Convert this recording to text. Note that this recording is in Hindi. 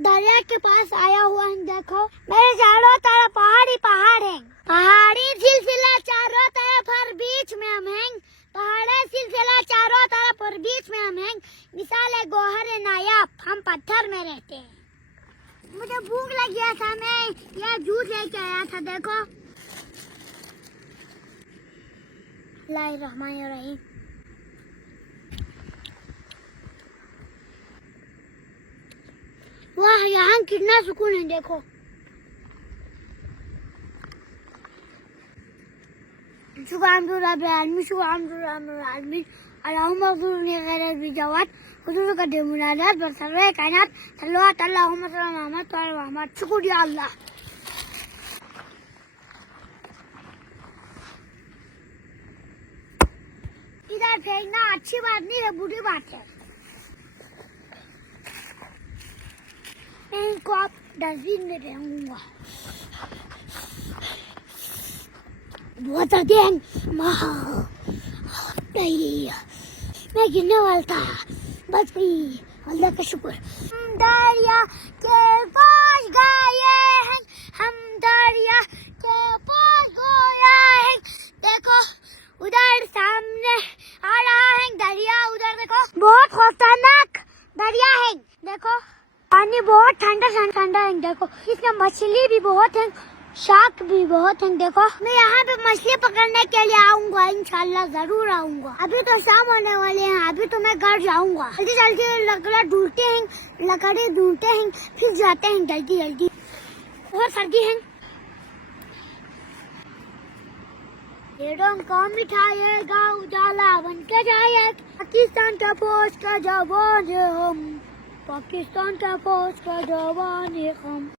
दरिया के पास आया हुआ हूँ। देखो मेरे चारों तरफ पहाड़ी पहाड़ है, पहाड़ी सिलसिला चारों तरफ और बीच में हम हैं। पहाड़ी सिलसिला चारों तरफ और बीच में हम हैं। मिसाल है गोहर है नायाब, हम पत्थर में रहते हैं। मुझे भूख लग गया था, मैं यह जूस लेके आया था। देखो बिस्मिल्लाहिर्रहमानिर्रहीम। वाह यहाँ कितना सुकून है। देखो शुक्रिया अल्लाह। इधर फेंकना अच्छी बात नहीं है, बुरी बात है। मैं इनको आप डस्टबिन में रहूंगा। बहुत मैं गिरने वाला था, बस भाई अल्लाह का शुक्र। हम दरिया के पास गए हैं, हम दरिया के पास गए हैं। देखो उधर सामने आ रहा है दरिया, उधर देखो बहुत खतरनाक दरिया है। देखो पानी बहुत ठंडा ठंडा है। देखो इसमें मछली भी बहुत है, शार्क भी बहुत है। देखो मैं यहाँ पे मछली पकड़ने के लिए आऊंगा, इंशाल्लाह जरूर आऊंगा। अभी तो शाम होने वाले हैं, अभी तो मैं घर जाऊंगा। जल्दी जल्दी लकड़ी ढूंढते हैं, फिर जाते हैं जल्दी जल्दी। बहुत सर्दी है। पेड़ों को मिठाएगा उजाला बन के जाए, पाकिस्तान का फौज का जवान है हम, पाकिस्तान का फौज का जवान है हम।